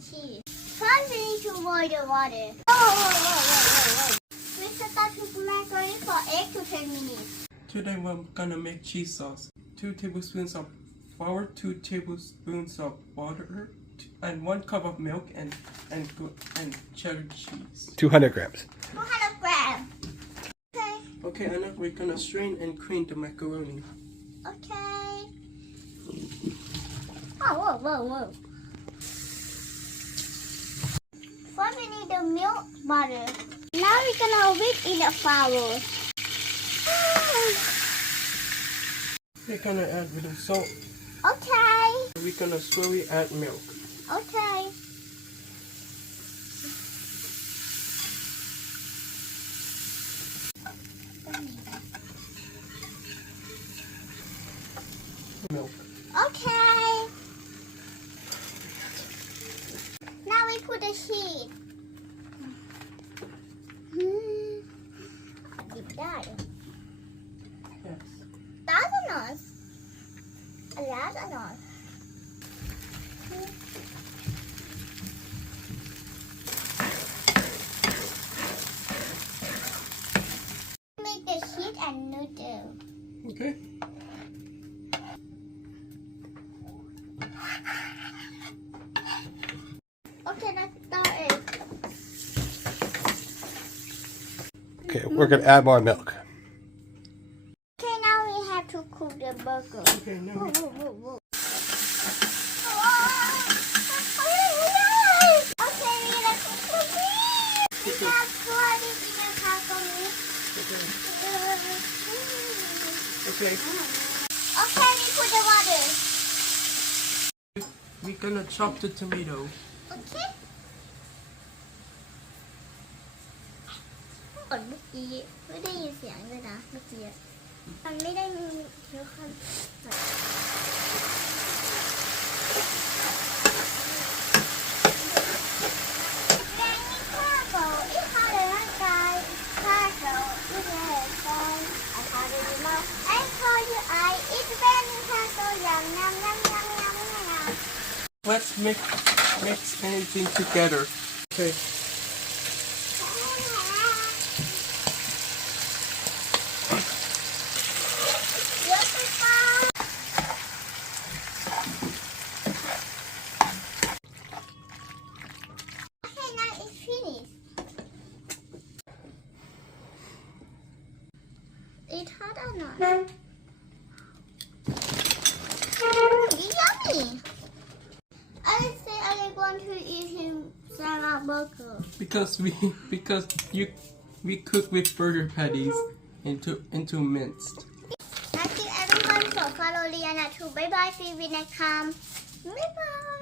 cheese. First, we need to boil the water. Whoa. We start to macaroni for 8 to 10 minutes. Today we're gonna make cheese sauce. 2 tablespoons of flour, 2 tablespoons of butter, and 1 cup of milk and cheddar cheese. 200 grams. 200 grams. Okay. Okay, Anna, we're gonna strain and cream the macaroni. Okay. Oh, whoa. First we need the milk butter. Now we're gonna whip in the flour. We're gonna add a little salt. Okay. We're gonna slowly add milk. Okay. Milk. Okay. Now we put the cheese. Deep dive. Yes. That's enough. That's enough. Make the cheese and noodle. Okay. Okay, let's start it. Okay, we're going to add more milk. Okay, now we have to cook the burger. Okay, now Whoa. Okay, let's cook it. We have put it in the macaroni. Okay. Okay, we put the water. We're gonna chop the tomato. Okay. กดเมื่อกี้ไม่ได้ยินเสียงเลยนะเมื่อกี้มันไม่ได้มีเดี๋ยวค่ะLet's mix anything together. Okay. It's hot or not? Yummy! I say I want to eat him salad burger. Because we cook with burger patties into minced. Thank you everyone for following Lianna too. Bye bye. See you next time. Bye bye.